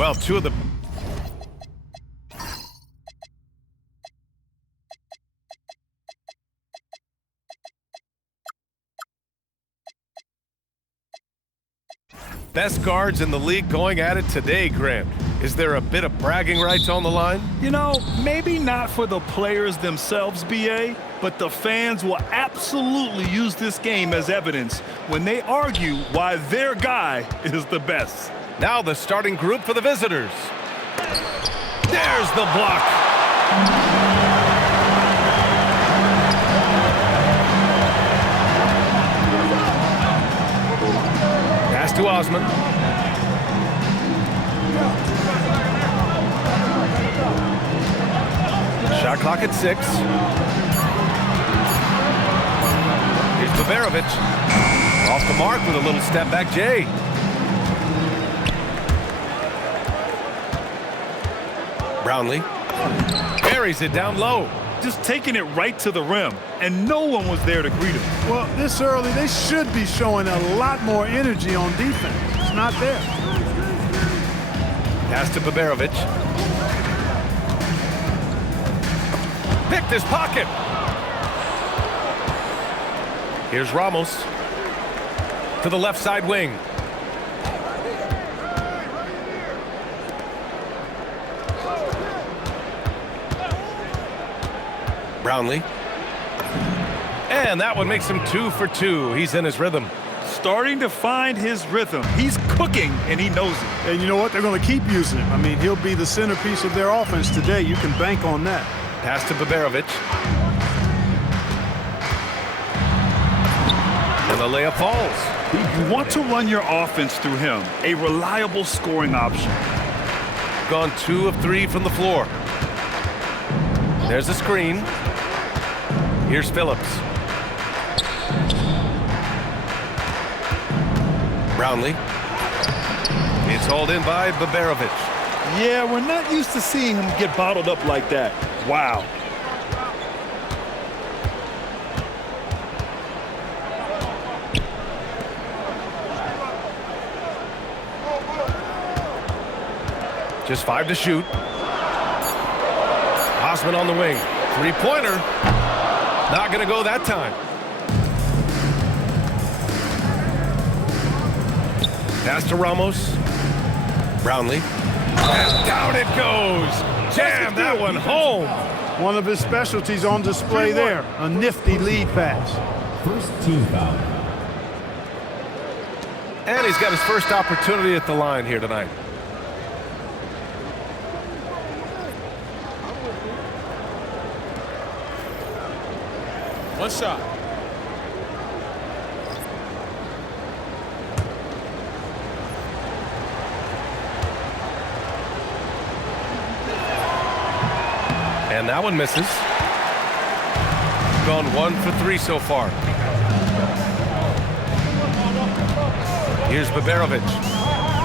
Well, two of the best guards in the league going at it today, Grant. Is there a bit of bragging rights on the line? You know, maybe not for the players themselves, BA, but the fans will absolutely use this game as evidence when they argue why their guy is the best. Now the starting group for the visitors. There's the block. Pass to Osman. Shot clock at 6. Here's Baberovic. Off the mark with a little step back J. Brownlee buries it down low. Just taking it right to the rim, and no one was there to greet him. Well, this early, they should be showing a lot more energy on defense. It's not there. Pass to Baberovic. Picked his pocket. Here's Ramos to the left side wing. Brownlee. And that one makes him 2 for 2. He's in his rhythm. Starting to find his rhythm. He's cooking, and he knows it. And you know what? They're going to keep using him. I mean, he'll be the centerpiece of their offense today. You can bank on that. Pass to Baberovic. And the layup falls. You want to run your offense through him. A reliable scoring option. Gone 2 of 3 from the floor. There's a screen. Here's Phillips. Brownlee. It's hauled in by Baberovic. Yeah, we're not used to seeing him get bottled up like that. Wow. Just 5 to shoot. Osman on the wing. Three-pointer. Not going to go that time. Pass to Ramos. Brownlee. And down it goes. Jam that one home. One of his specialties on display there. A nifty lead pass. First team foul. And he's got his first opportunity at the line here tonight. One shot. And that one misses. Gone 1 for 3 so far. Here's Baberovic.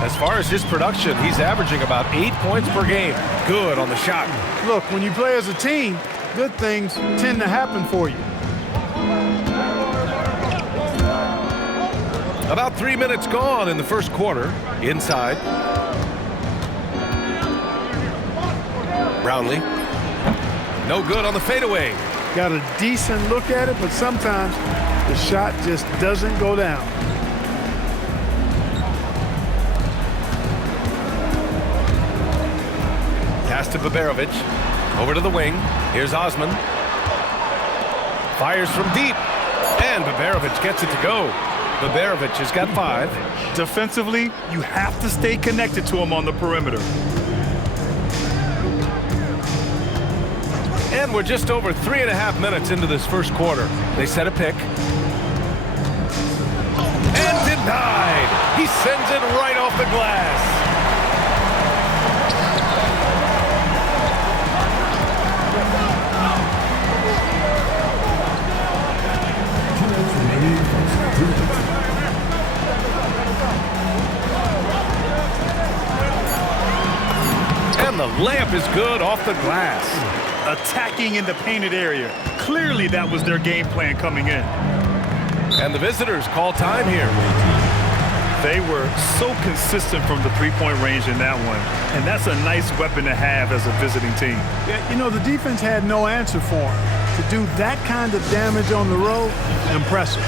As far as his production, he's averaging about 8 points per game. Good on the shot. Look, when you play as a team, good things tend to happen for you. About 3 minutes gone in the first quarter. Inside. Brownlee. No good on the fadeaway. Got a decent look at it, but sometimes the shot just doesn't go down. Pass to Baberovic. Over to the wing. Here's Osman. Fires from deep. And Baberovic gets it to go. Baberovic has got 5. Defensively, you have to stay connected to him on the perimeter. And we're just over 3.5 minutes into this first quarter. They set a pick. And denied. He sends it right off the glass. And the layup is good off the glass. Attacking in the painted area. Clearly that was their game plan coming in. And the visitors call time here. They were so consistent from the three-point range in that one, and that's a nice weapon to have as a visiting team. Yeah, you know, the defense had no answer for him. To do that kind of damage on the road, impressive.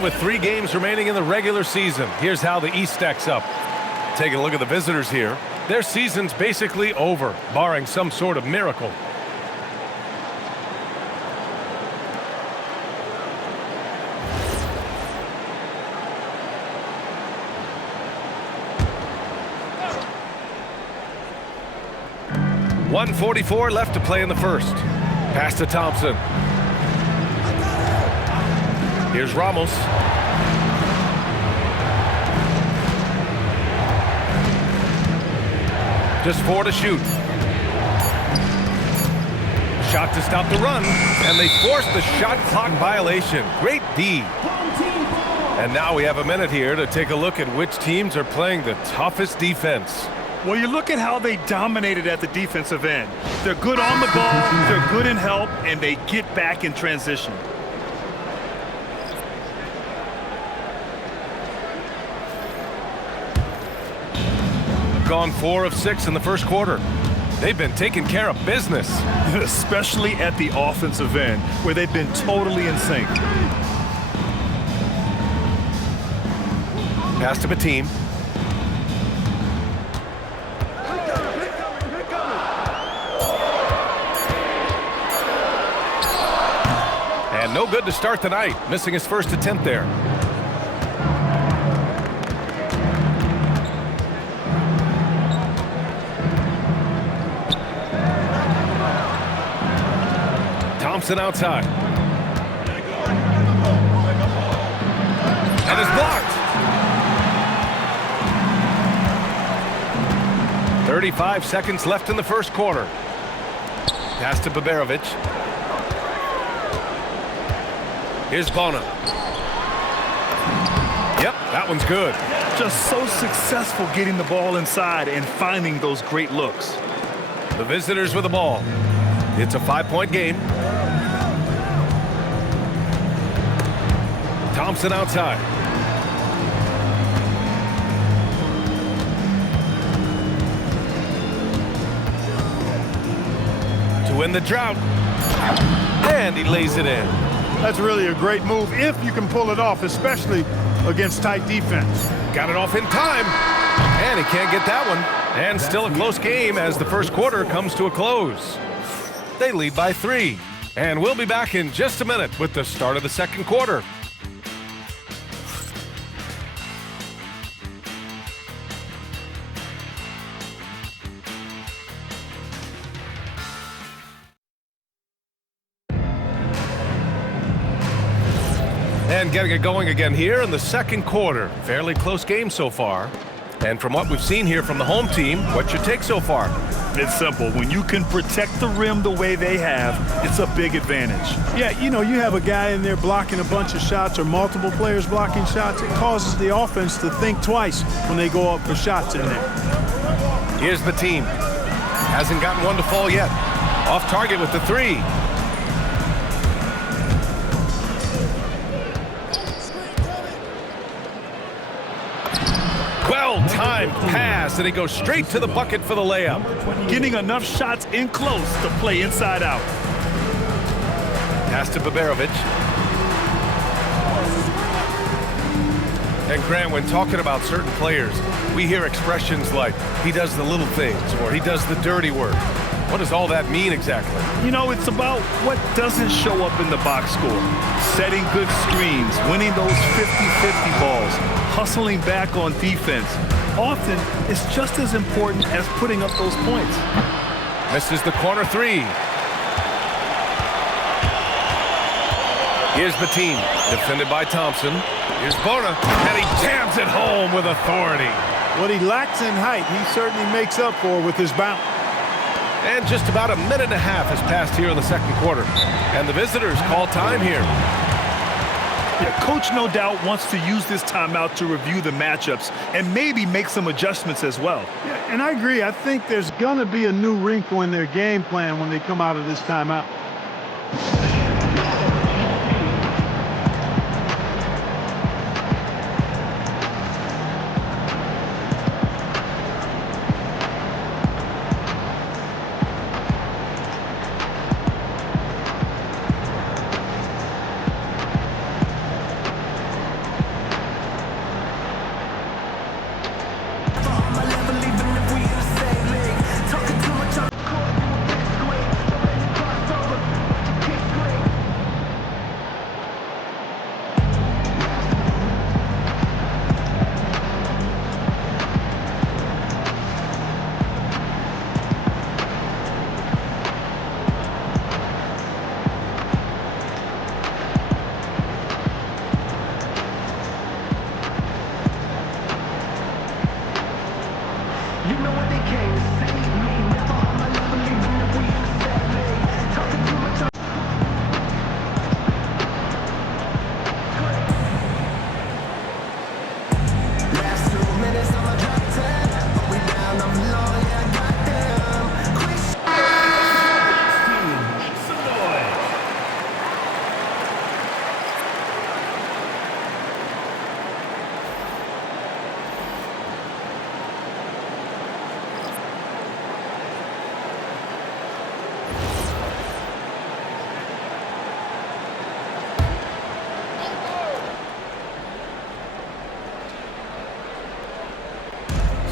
With 3 games remaining in the regular season, here's how the East stacks up. Taking a look at the visitors here. Their season's basically over, barring some sort of miracle. .144 left to play in the first. Pass to Thompson. Here's Ramos. Just 4 to shoot. Shot to stop the run, and they force the shot clock violation. Great D. And now we have a minute here to take a look at which teams are playing the toughest defense. Well, you look at how they dominated at the defensive end. They're good on the ball, they're good in help, and they get back in transition. Gone 4 of 6 in the first quarter. They've been taking care of business. Especially at the offensive end, where they've been totally in sync. Pass to Bateem. And no good to start the night, missing his first attempt there. Thompson outside. And it's blocked. 35 seconds left in the first quarter. Pass to Baberovic. Here's Bona. Yep, that one's good. Just so successful getting the ball inside and finding those great looks. The visitors with the ball. It's a 5-point game. Thompson outside. To win the drought. And he lays it in. That's really a great move if you can pull it off, especially against tight defense. Got it off in time. And he can't get that one. And still a close game as the first quarter comes to a close. They lead by 3. And we'll be back in just a minute with the start of the second quarter. And getting it going again here in the second quarter. Fairly close game so far. And from what we've seen here from the home team, what's your take so far? It's simple. When you can protect the rim the way they have, it's a big advantage. Yeah, you know, you have a guy in there blocking a bunch of shots or multiple players blocking shots. It causes the offense to think twice when they go up for shots in there. Here's the team. Hasn't gotten one to fall yet. Off target with the 3. Well timed. Time pass, and he goes straight to the bucket for the layup. Getting enough shots in close to play inside out. Pass to Baberovic. And Grant, when talking about certain players, we hear expressions like, he does the little things, or he does the dirty work. What does all that mean exactly? You know, it's about what doesn't show up in the box score. Setting good screens, winning those 50-50 balls, hustling back on defense. Often, it's just as important as putting up those points. Misses the corner three. Here's Bettine, defended by Thompson. Here's Bona, and he jams it home with authority. What he lacks in height, he certainly makes up for with his bounce. And just about a minute and a half has passed here in the second quarter. And the visitors call time here. Yeah, Coach no doubt wants to use this timeout to review the matchups and maybe make some adjustments as well. Yeah, and I agree. I think there's going to be a new wrinkle in their game plan when they come out of this timeout.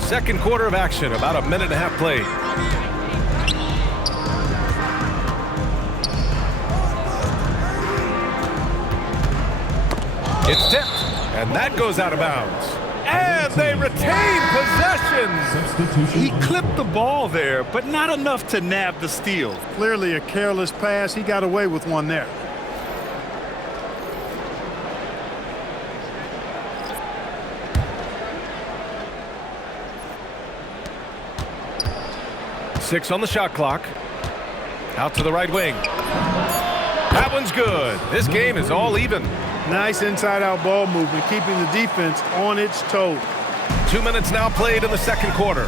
Second quarter of action, about a minute and a half played. It's tipped, and that goes out of bounds. And they retain possession. He clipped the ball there, but not enough to nab the steal. Clearly a careless pass. He got away with one there. Six on the shot clock. Out to the right wing. That one's good. This game is all even. Nice inside-out ball movement, keeping the defense on its toes. 2 minutes now played in the second quarter.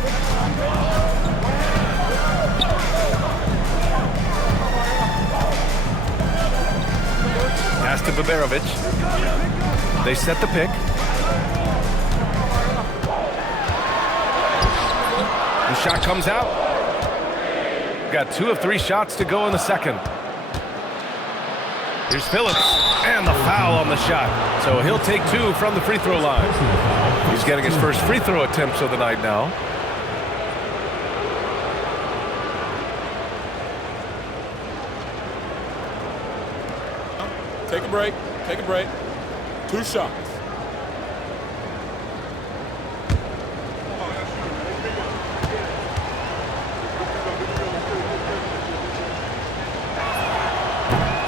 Pass to Baberovic. They set the pick. The shot comes out. Got 2 of 3 shots to go in the second. Here's Phillips, and the foul on the shot. So he'll take 2 from the free throw line. He's getting his first free throw attempts of the night now. Take a break. Take a break. 2 shots.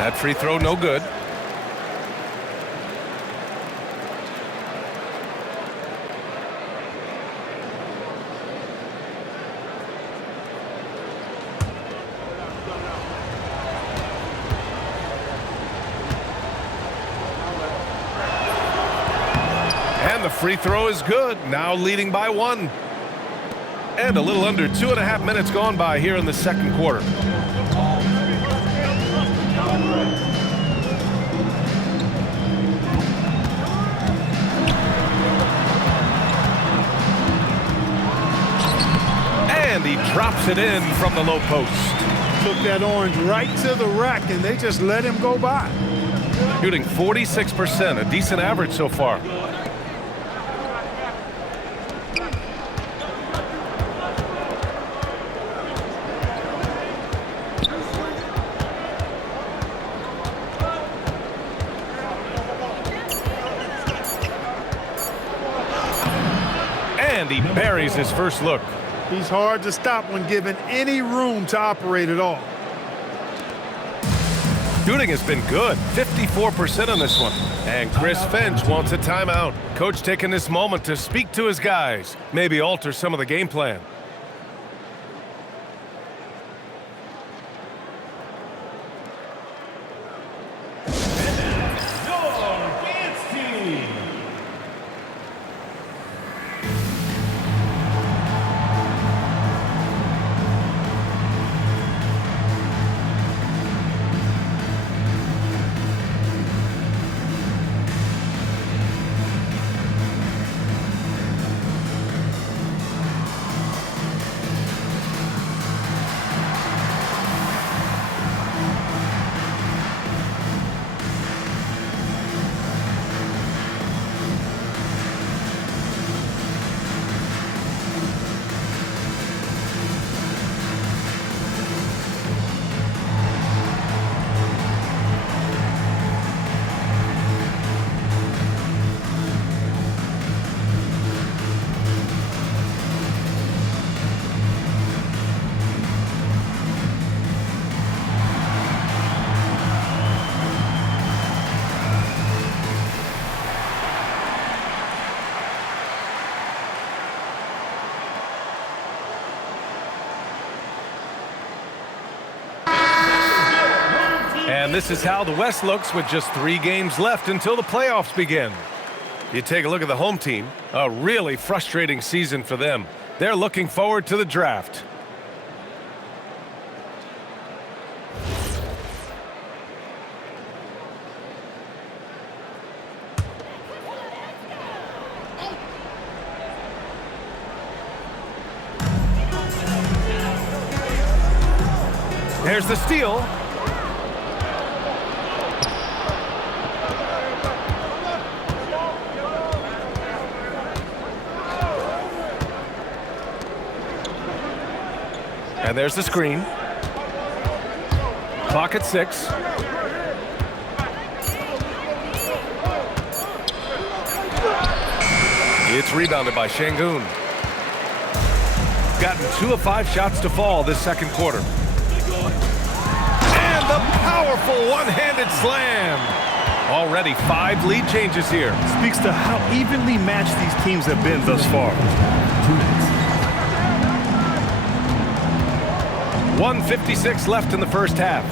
That free throw, no good. And the free throw is good. Now leading by 1. And a little under 2.5 minutes gone by here in the second quarter. it in from the low post. Took that orange right to the rack, and they just let him go by. Shooting 46%, a decent average so far. And he buries his first look. He's hard to stop when given any room to operate at all. Shooting has been good, 54% on this one. And Chris Finch wants a timeout. Coach taking this moment to speak to his guys, maybe alter some of the game plan. And this is how the West looks with just 3 games left until the playoffs begin. You take a look at the home team, a really frustrating season for them. They're looking forward to the draft. There's the steal. And there's the screen. Clock at 6. It's rebounded by Şengün. Gotten 2 of 5 shots to fall this second quarter. And the powerful one-handed slam. Already 5 lead changes here. Speaks to how evenly matched these teams have been thus far. 1:56 left in the first half.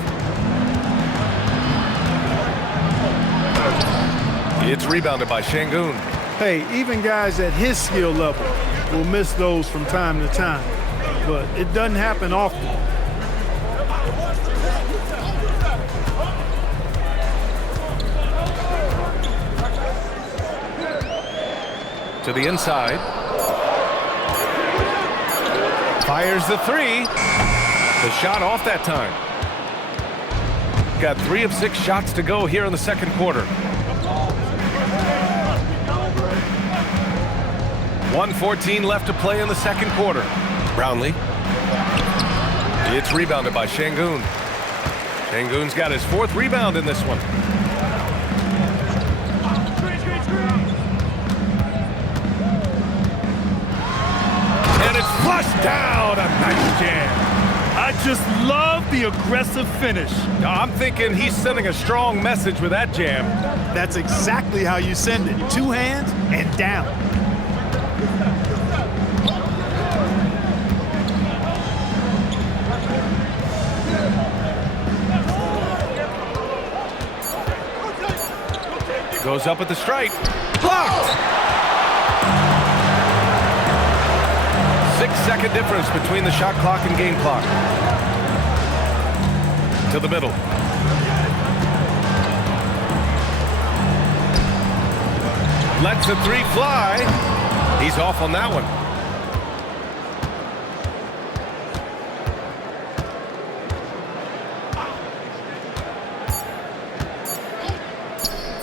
It's rebounded by Şengün. Hey, even guys at his skill level will miss those from time to time, but it doesn't happen often. To the inside. Fires the 3. The shot off that time. Got 3 of 6 shots to go here in the second quarter. 1:14 left to play in the second quarter. Brownlee. It's rebounded by Şengün. Şengün's got his 4th rebound in this one. And it's flushed down. A nice jam. I just love the aggressive finish. I'm thinking he's sending a strong message with that jam. That's exactly how you send it. 2 hands and down. Goes up at the stripe. Blocked! 6-second difference between the shot clock and game clock. To the middle. Lets the 3 fly. He's off on that one.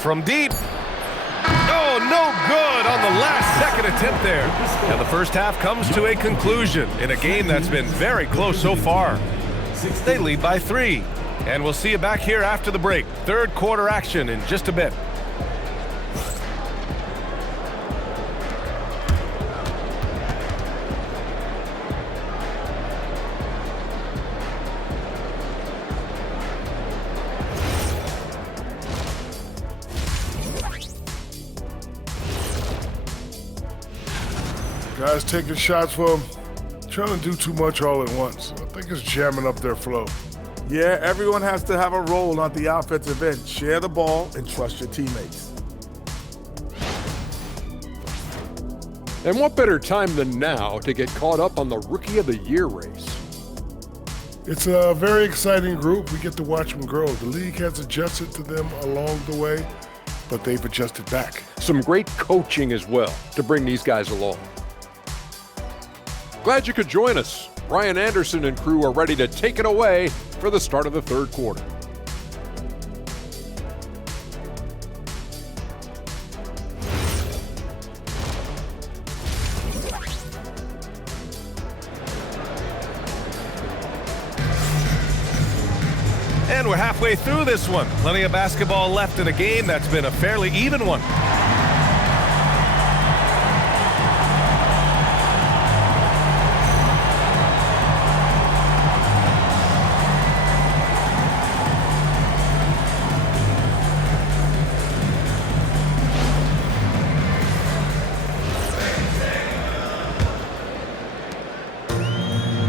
from deep. Oh, no good on the last second attempt there. And the first half comes to a conclusion in a game that's been very close so far. They lead by 3. And we'll see you back here after the break. Third quarter action in just a bit. Guys taking shots, well, trying to do too much all at once. I think it's jamming up their flow. Yeah, everyone has to have a role on the offensive end. Share the ball and trust your teammates. And what better time than now to get caught up on the Rookie of the Year race? It's a very exciting group. We get to watch them grow. The league has adjusted to them along the way, but they've adjusted back. Some great coaching as well to bring these guys along. Glad you could join us. Ryan Anderson and crew are ready to take it away for the start of the third quarter. And we're halfway through this one. Plenty of basketball left in a game that's been a fairly even one.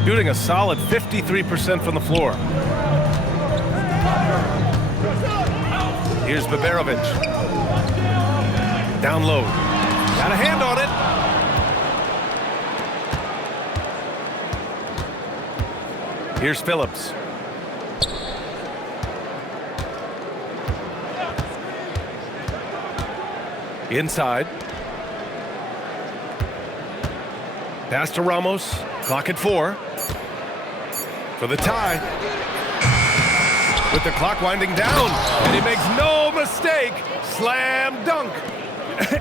Shooting a solid 53% from the floor. Here's Baberovic. Down low. Got a hand on it. Here's Phillips. Inside. Pass to Ramos. Clock at 4. For the tie. With the clock winding down. And he makes no mistake. Slam dunk.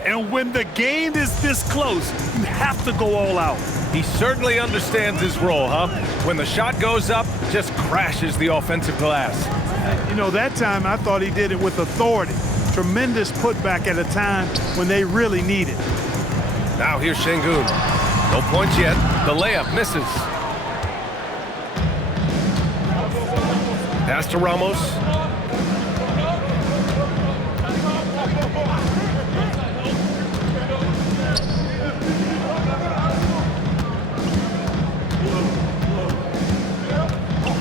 And when the game is this close, you have to go all out. He certainly understands his role, huh? When the shot goes up, just crashes the offensive glass. You know, that time I thought he did it with authority. Tremendous putback at a time when they really need it. Now here's Şengün. No points yet. The layup misses. Pass to Ramos.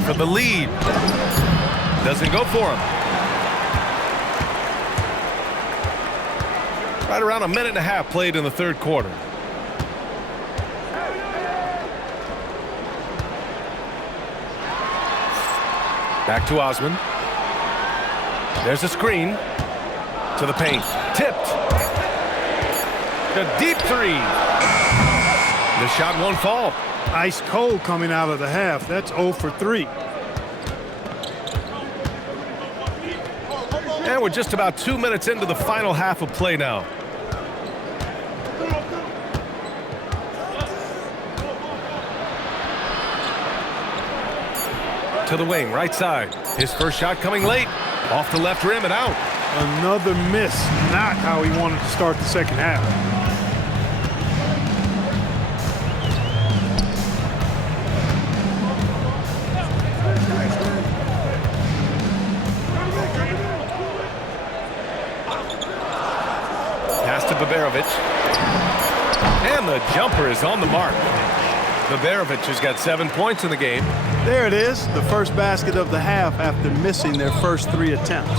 For the lead. Doesn't go for him. Right around a minute and a half played in the third quarter. Back to Osman. There's a screen. To the paint. Tipped. The deep 3. The shot won't fall. Ice cold coming out of the half. That's 0 for 3. And we're just about 2 minutes into the final half of play now. To the wing, right side. His first shot coming late. Off the left rim and out. Another miss. Not how he wanted to start the second half. Pass to Baberovic. And the jumper is on the mark. Baberovic has got 7 points in the game. There it is, the first basket of the half after missing their first 3 attempts.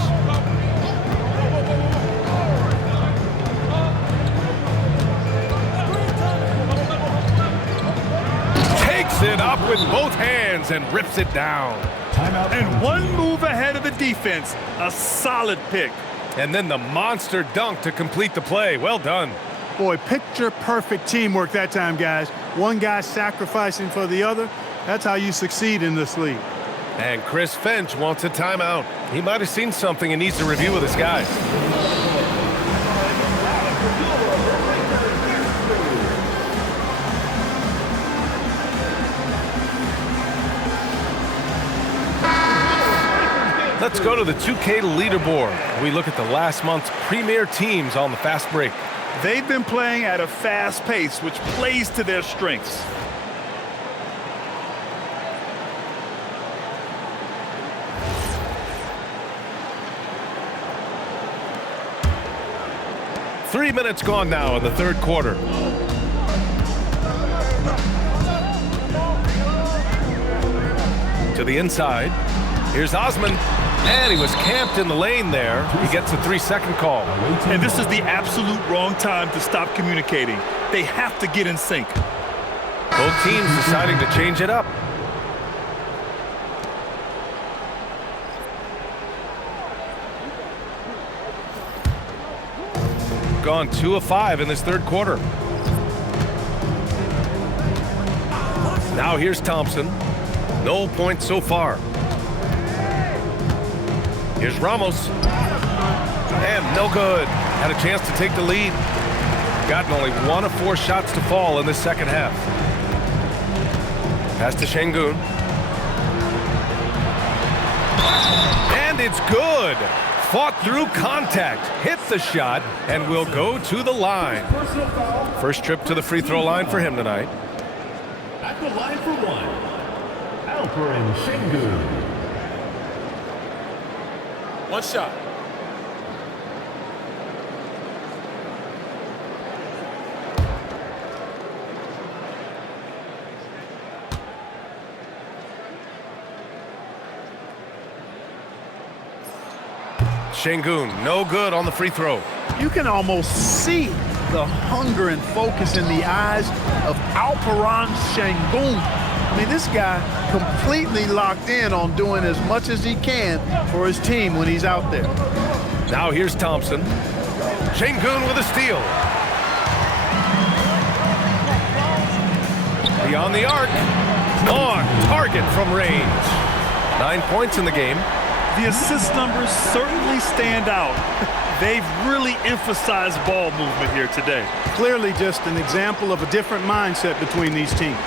Takes it up with both hands and rips it down. And one move ahead of the defense. A solid pick. And then the monster dunk to complete the play. Well done. Boy, picture-perfect teamwork that time, guys. One guy sacrificing for the other. That's how you succeed in this league. And Chris Finch wants a timeout. He might have seen something and needs to review with his guys. Let's go to the 2K leaderboard. We look at the last month's premier teams on the fast break. They've been playing at a fast pace, which plays to their strengths. Three minutes gone now in the third quarter. To the inside. Here's Osman. And he was camped in the lane there. He gets a 3-second call. And this is the absolute wrong time to stop communicating. They have to get in sync. Both teams deciding to change it up. Gone 2 of 5 in this third quarter. Now here's Thompson. No points so far. Here's Ramos. And no good. Had a chance to take the lead. Gotten only 1 of 4 shots to fall in the second half. Pass to Şengün. And it's good. Fought through contact, hit the shot, and will go to the line. First trip to the free throw line for him tonight. At the line for one, Alperen Şengün. One shot. Şengün, no good on the free throw. You can almost see the hunger and focus in the eyes of Alperen Şengün. I mean, this guy completely locked in on doing as much as he can for his team when he's out there. Now here's Thompson. Şengün with a steal. Beyond the arc. On target from range. 9 points in the game. The assist numbers certainly stand out. They've really emphasized ball movement here today. Clearly just an example of a different mindset between these teams.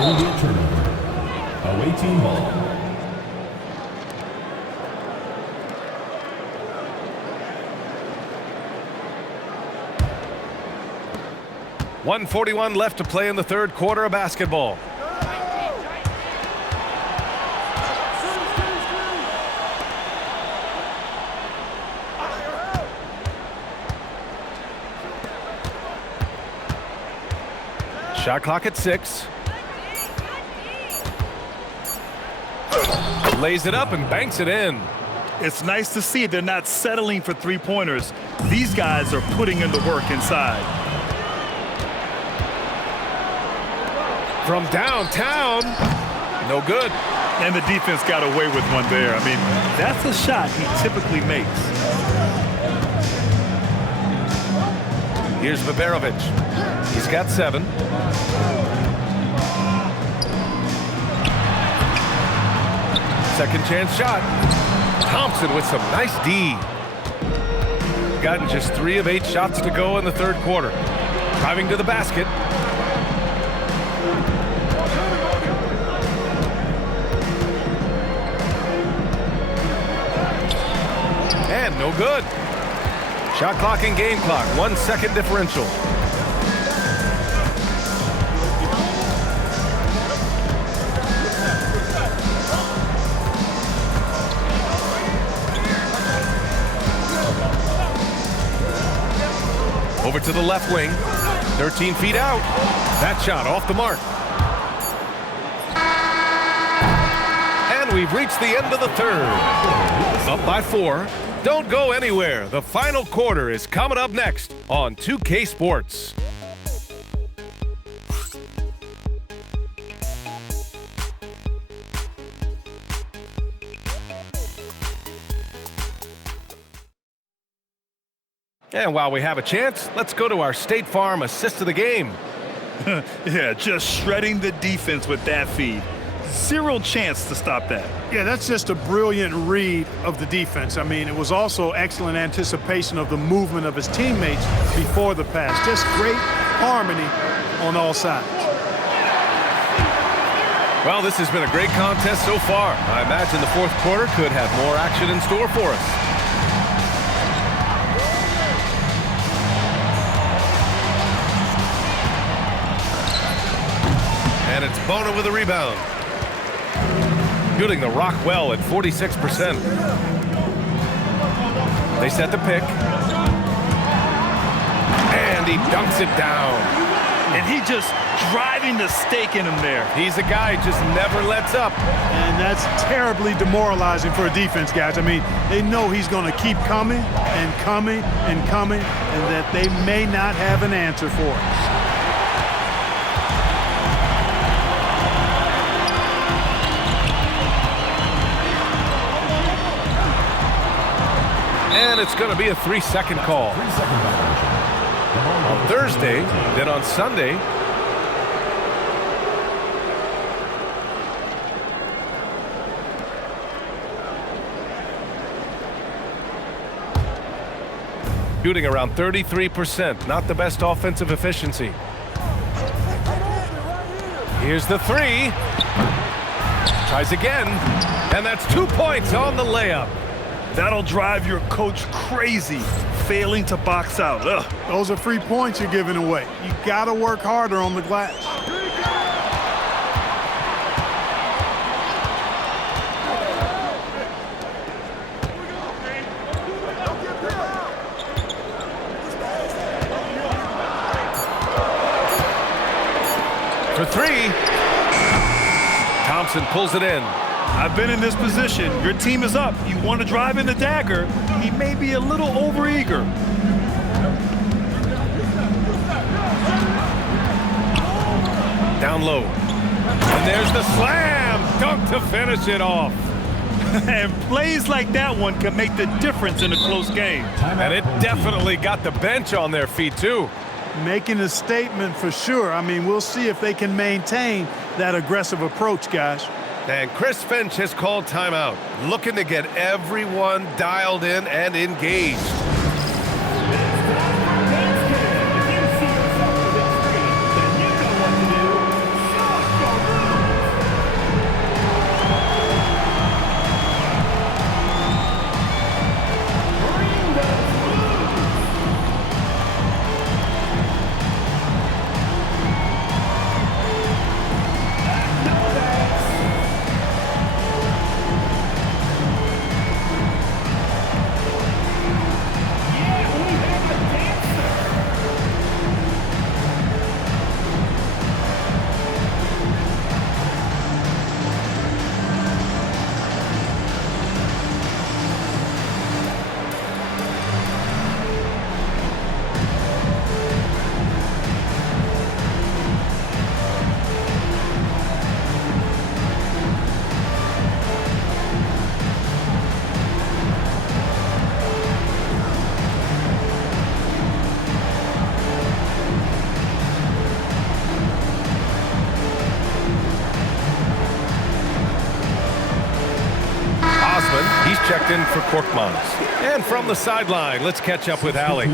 Will be a turnover. Away team ball. .141 left to play in the third quarter of basketball. Shot clock at 6. Lays it up and banks it in. It's nice to see they're not settling for three-pointers. These guys are putting in the work inside. From downtown, no good. And the defense got away with one there. I mean, that's a shot he typically makes. Here's Baberovic. He's got 7. Second chance shot. Thompson with some nice D. Gotten just 3 of 8 shots to go in the third quarter. Driving to the basket. And no good. Shot clock and game clock, 1 second differential. Over to the left wing, 13 feet out. That shot off the mark. And we've reached the end of the third. Up by 4. Don't go anywhere. The final quarter is coming up next on 2K Sports. And while we have a chance, let's go to our State Farm assist of the game. Yeah, just shredding the defense with that feed. 0 chance to stop that. Yeah, that's just a brilliant read of the defense. I mean, it was also excellent anticipation of the movement of his teammates before the pass. Just great harmony on all sides. Well, this has been a great contest so far. I imagine the fourth quarter could have more action in store for us. And it's Bona with a rebound. Shooting the rock well at 46%. They set the pick. And he dunks it down. And he just driving the stake in him there. He's a guy who just never lets up. And that's terribly demoralizing for a defense, guys. I mean, they know he's going to keep coming and coming and coming, and that they may not have an answer for it. And it's going to be a 3-second call. On Thursday, then on Sunday. Shooting around 33%, not the best offensive efficiency. Here's the three. Tries again, and that's 2 points on the layup. That'll drive your coach crazy, failing to box out. Ugh. Those are free points you're giving away. You got to work harder on the glass. For three. Thompson pulls it in. I've been in this position. Your team is up. You want to drive in the dagger. He may be a little overeager. Down low. And there's the slam. Dunk to finish it off. And plays like that one can make the difference in a close game. And it definitely got the bench on their feet, too. Making a statement for sure. I mean, we'll see if they can maintain that aggressive approach, guys. And Chris Finch has called timeout, looking to get everyone dialed in and engaged. He's checked in for Korkmaz. And from the sideline, let's catch up with Allie.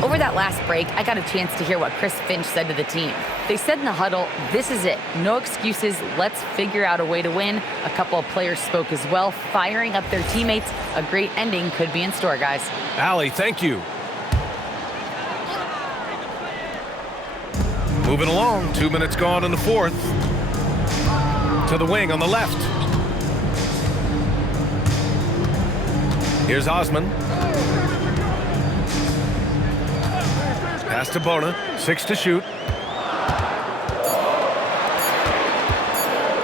Over that last break, I got a chance to hear what Chris Finch said to the team. They said in the huddle, this is it. No excuses. Let's figure out a way to win. A couple of players spoke as well, firing up their teammates. A great ending could be in store, guys. Allie, thank you. Moving along, 2 minutes gone in the fourth. To the wing on the left. Here's Osman. Pass to Bona. 6 to shoot.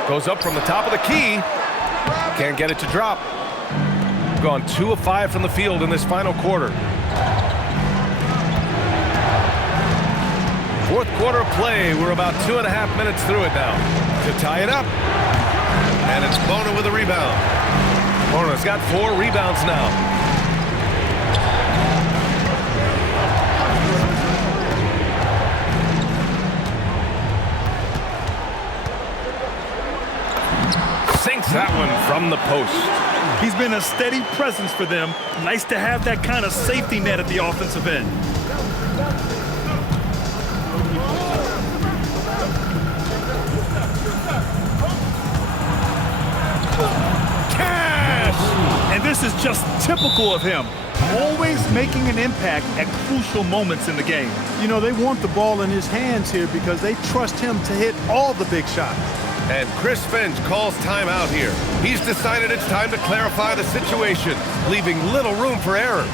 Goes up from the top of the key. Can't get it to drop. Gone 2 of 5 from the field in this final quarter. Fourth quarter of play. We're about 2.5 minutes through it now. To tie it up. And it's Bona with a rebound. Bona's got 4 rebounds now. Sinks that one from the post. He's been a steady presence for them. Nice to have that kind of safety net at the offensive end. is just typical of him. Always making an impact at crucial moments in the game. You know, they want the ball in his hands here because they trust him to hit all the big shots. And Chris Finch calls timeout here. He's decided it's time to clarify the situation, leaving little room for error.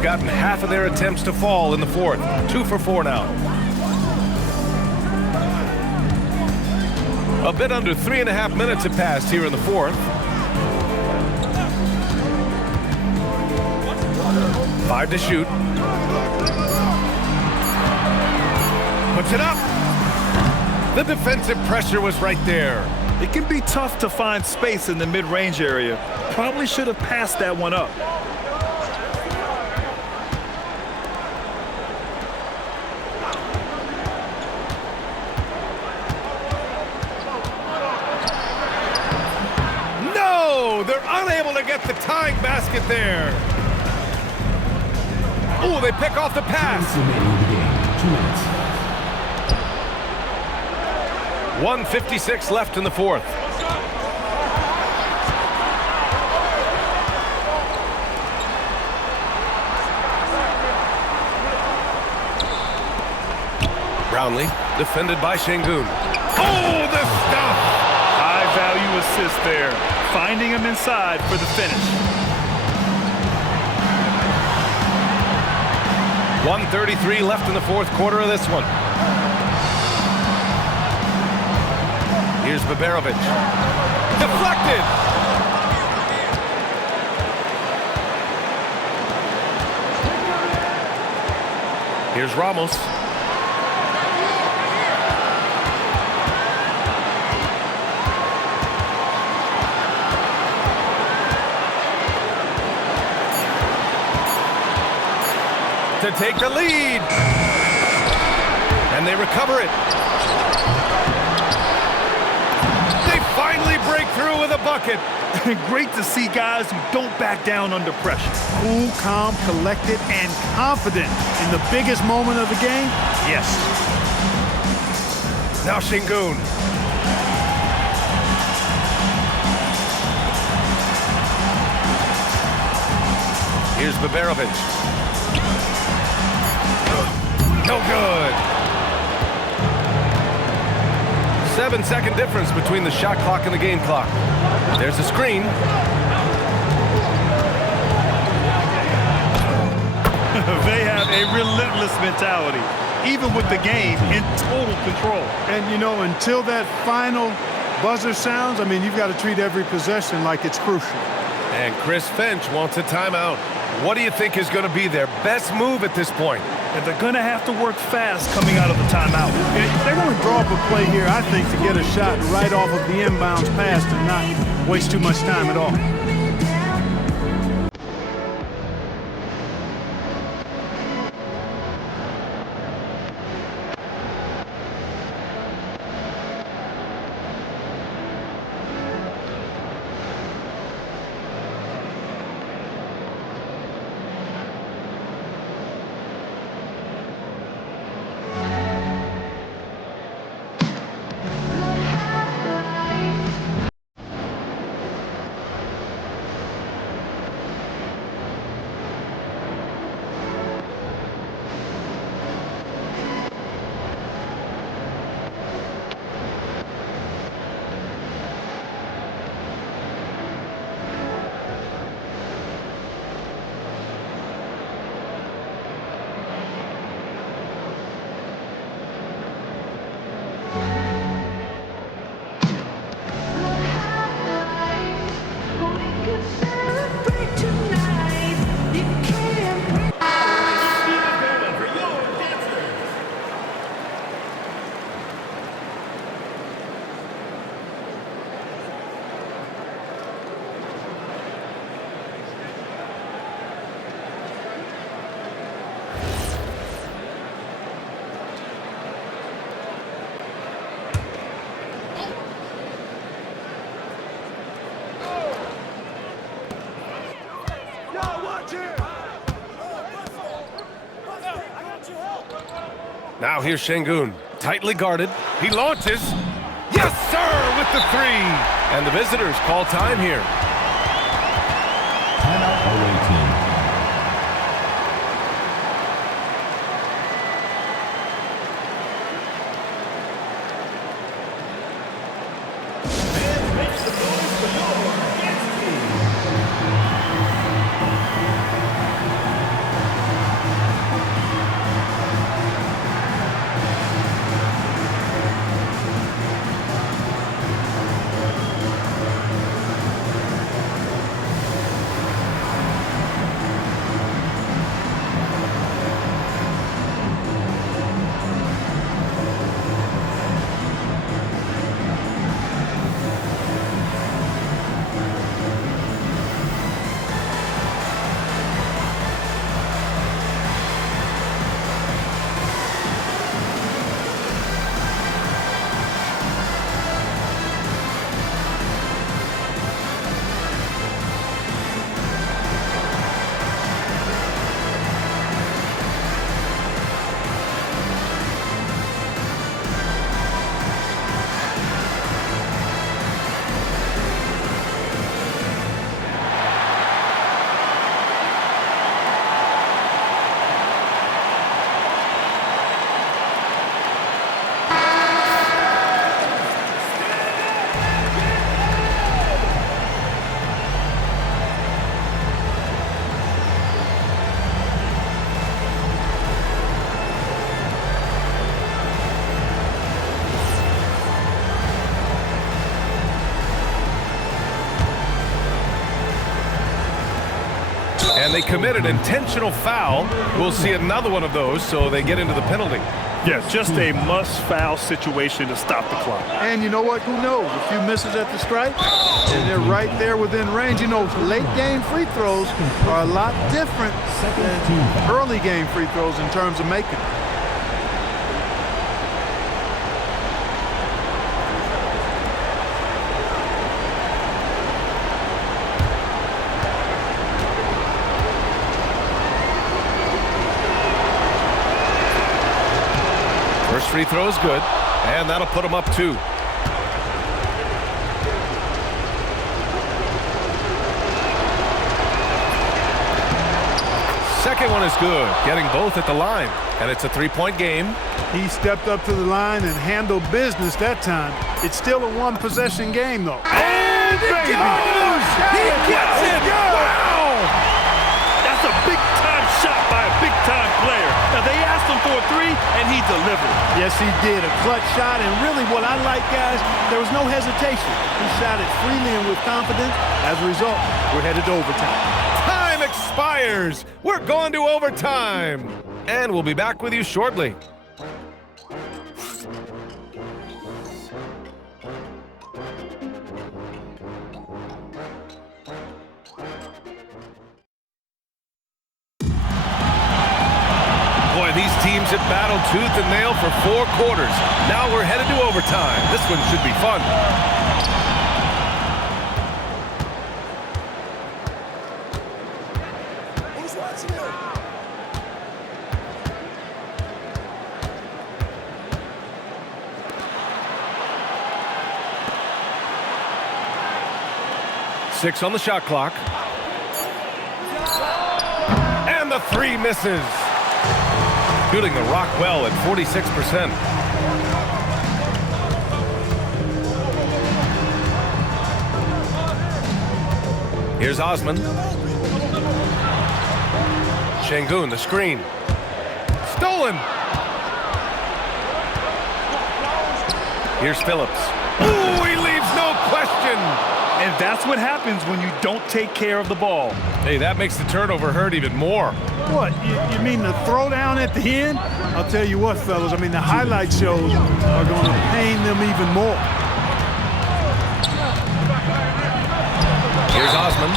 Gotten half of their attempts to fall in the fourth. 2 for 4 now. A bit under 3.5 minutes have passed here in the fourth. 5 to shoot. Puts it up. The defensive pressure was right there. It can be tough to find space in the mid-range area. Probably should have passed that one up. They're unable to get the tying basket there. Oh, they pick off the pass. 1:56 left in the fourth. Brownlee, defended by Şengün. Oh, the stuff! High-value assist there. Finding him inside for the finish. 1:33 left in the fourth quarter of this one. Here's Baberovic. Deflected! Here's Ramos. To take the lead. And they recover it. They finally break through with a bucket. Great to see guys who don't back down under pressure. Cool, calm, collected, and confident in the biggest moment of the game. Yes. Now Şengün. Here's Baberovic. No good. 7-second difference between the shot clock and the game clock. There's a screen. They have a relentless mentality, even with the game in total control. And, you know, until that final buzzer sounds, I mean, you've got to treat every possession like it's crucial. And Chris Finch wants a timeout. What do you think is going to be their best move at this point? And they're going to have to work fast coming out of the timeout. They're going to draw up a play here, I think, to get a shot right off of the inbounds pass and not waste too much time at all. Now here's Şengün, tightly guarded. He launches. Yes, sir, with the three. And the visitors call time here. Timeout away team. And makes the noise for your next team. And they commit an intentional foul. We'll see another one of those, so they get into the penalty. Yeah, just a must-foul situation to stop the clock. And you know what? Who knows? A few misses at the stripe, and they're right there within range. You know, late-game free throws are a lot different than early-game free throws in terms of making. First free throw is good, and that'll put them up 2. Second one is good, getting both at the line, and it's a 3-point game. He stepped up to the line and handled business that time. It's still a one-possession game, though. And it goes! He gets it! Wow! That's a big-time shot by a big-time player. Now, they asked him for a 3, and he delivered. Yes, he did. A clutch shot, and really what I like, guys, there was no hesitation. He shot it freely and with confidence. As a result, we're headed to overtime. Time expires. We're going to overtime. And we'll be back with you shortly. Boy, these teams have battled tooth and nail for 4 quarters. Now we're headed to overtime. This one should be fun. Who's watching you? Six on the shot clock. And the 3 misses. Shooting the rock well at 46%. Here's Osman. Şengün, the screen. Stolen. Here's Phillips. Ooh, he leaves no question. And that's what happens when you don't take care of the ball. Hey, that makes the turnover hurt even more. What, you mean the throwdown at the end? I'll tell you what, fellas, I mean, the highlight shows are going to pain them even more. Here's Osman.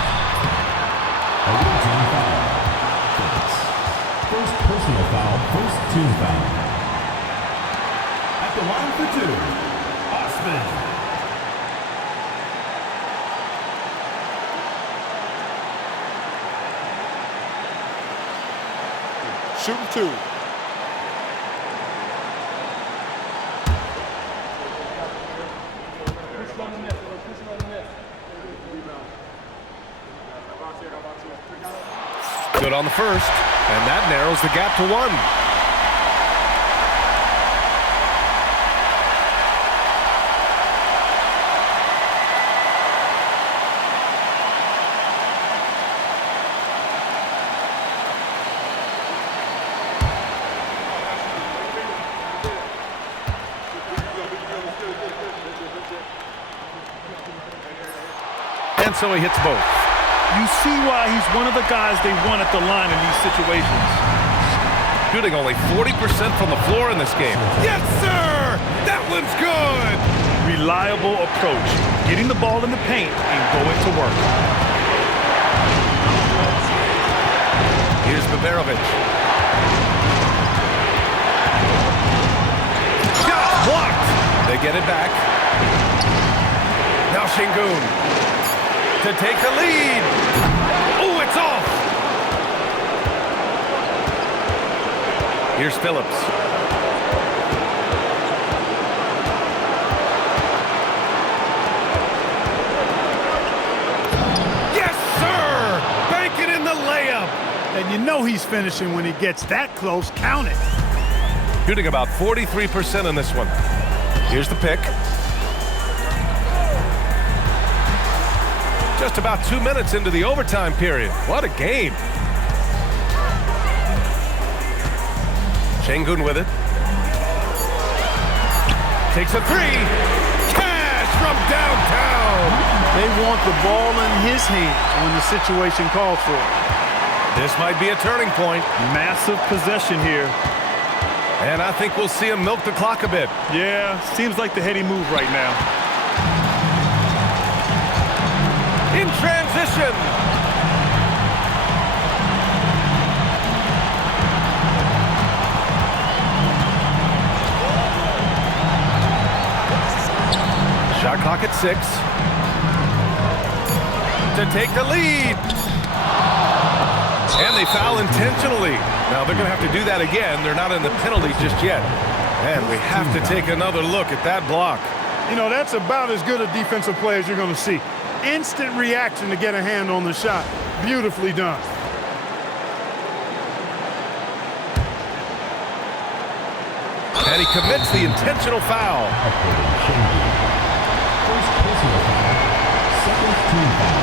First personal foul, first team foul. At the line for 2, Osman. Shooting 2. Good on the first, and that narrows the gap to 1. And so he hits both. You see why he's one of the guys they want at the line in these situations. Shooting only 40% from the floor in this game. Yes, sir! That one's good! Reliable approach. Getting the ball in the paint and going to work. Here's Baberovic. Shot blocked! They get it back. Now Şengün to take the lead. Oh, it's off. Here's Phillips. Yes, sir! Bank it in the layup. And you know he's finishing when he gets that close. Count it. Shooting about 43% in this one. Here's the pick. Just about 2 minutes into the overtime period. What a game. Şengün with it. Takes a 3. Cash from downtown. They want the ball in his hands when the situation calls for it. This might be a turning point. Massive possession here. And I think we'll see him milk the clock a bit. Yeah, seems like the heady move right now. In transition. Shot clock at 6. To take the lead. And they foul intentionally. Now they're going to have to do that again. They're not in the penalties just yet. And we have to take another look at that block. You know, that's about as good a defensive play as you're going to see. Instant reaction to get a hand on the shot. Beautifully done. And he commits the intentional foul. First personal foul. Second team foul.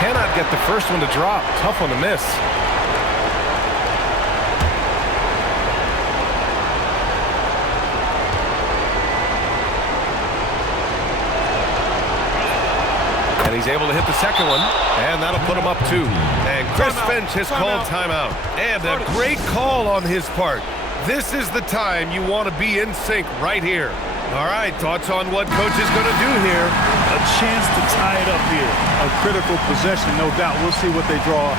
Cannot get the first one to drop. Tough one to miss. And he's able to hit the second one, and that'll put him up 2. And Chris Finch has called timeout. And a great call on his part. This is the time you want to be in sync right here. All right, thoughts on what coach is going to do here? A chance to tie it up here. A critical possession, no doubt. We'll see what they draw.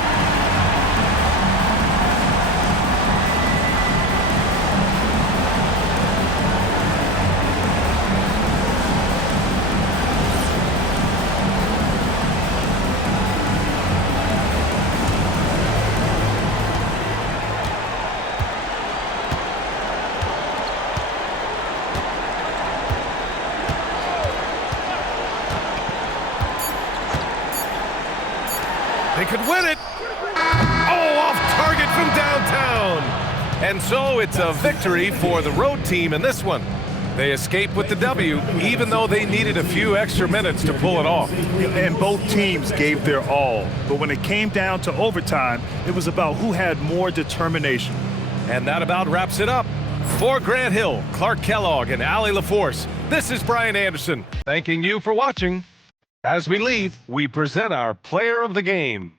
They could win it. Oh, off target from downtown. And so it's a victory for the road team in this one. They escape with the W, even though they needed a few extra minutes to pull it off. And both teams gave their all. But when it came down to overtime, it was about who had more determination. And that about wraps it up. For Grant Hill, Clark Kellogg, and Allie LaForce, this is Brian Anderson, thanking you for watching. As we leave, we present our player of the game.